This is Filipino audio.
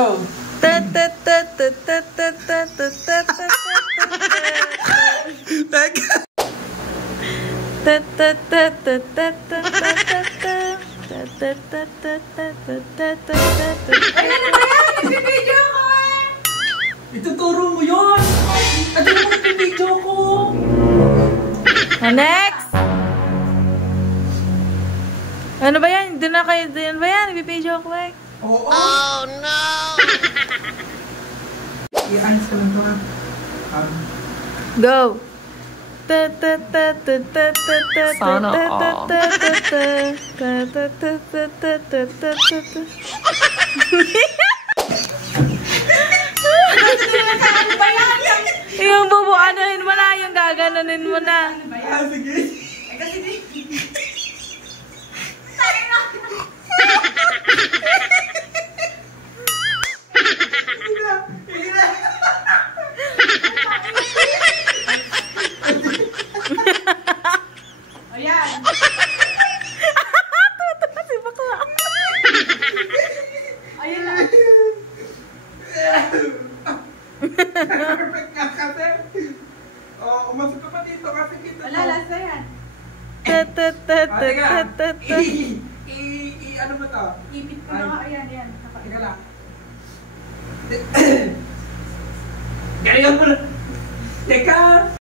Oh. Ituturo mo yun! Ano naman ang video ko? Next! Ano ba yan? Doon na kayo. Doon ba yan? Ibipidyo ako eh. Oo! Oh no! I-ayos ko lang ito ha. Go! Sana all. Yung bubuanuhin mo na, yung gaganunin mo na. Ah, sige. Ayan. Tuto si bakla. Ayan na. Perfect nga kasi. Oh, umasok ka pa dito kasi kita. Malalas na yan. Ano ba to? Ipit ko na nga. Ayan. Teka lang. Galingan mo na. Teka.